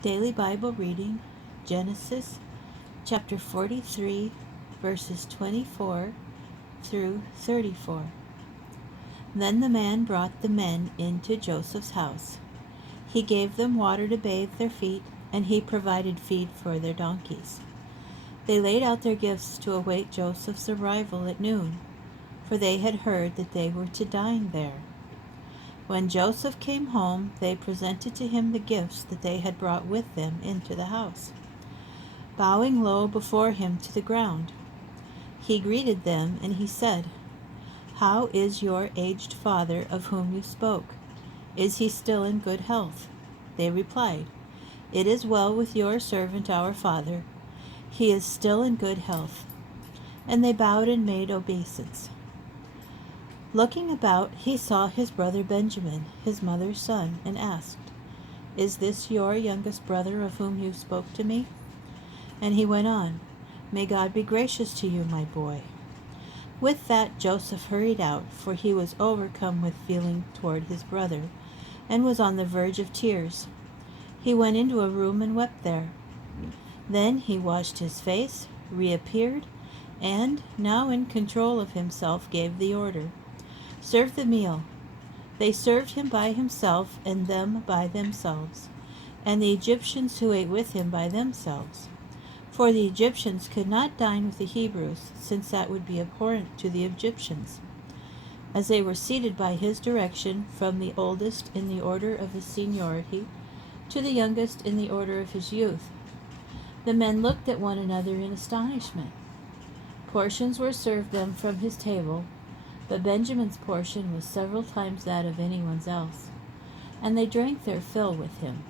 Daily Bible reading, Genesis chapter 43, verses 24 through 34. Then the man brought the men into Joseph's house. He gave them water to bathe their feet, and he provided feed for their donkeys. They laid out their gifts to await Joseph's arrival at noon, for they had heard that they were to dine there. When Joseph came home, they presented to him the gifts that they had brought with them into the house. Bowing low before him to the ground, he greeted them, and he said, "How is your aged father of whom you spoke? Is he still in good health?" They replied, "It is well with your servant our father. He is still in good health." And they bowed and made obeisance. Looking about, he saw his brother Benjamin, his mother's son, and asked, "Is this your youngest brother of whom you spoke to me?" And he went on, "May God be gracious to you, my boy." With that, Joseph hurried out, for he was overcome with feeling toward his brother, and was on the verge of tears. He went into a room and wept there. Then he washed his face, reappeared, and, now in control of himself, gave the order, "Serve the meal." They served him by himself, and them by themselves, and the Egyptians who ate with him by themselves. For the Egyptians could not dine with the Hebrews, since that would be abhorrent to the Egyptians. As they were seated by his direction, from the oldest in the order of his seniority to the youngest in the order of his youth, the men looked at one another in astonishment. Portions were served them from his table, but Benjamin's portion was several times that of anyone else, and they drank their fill with him.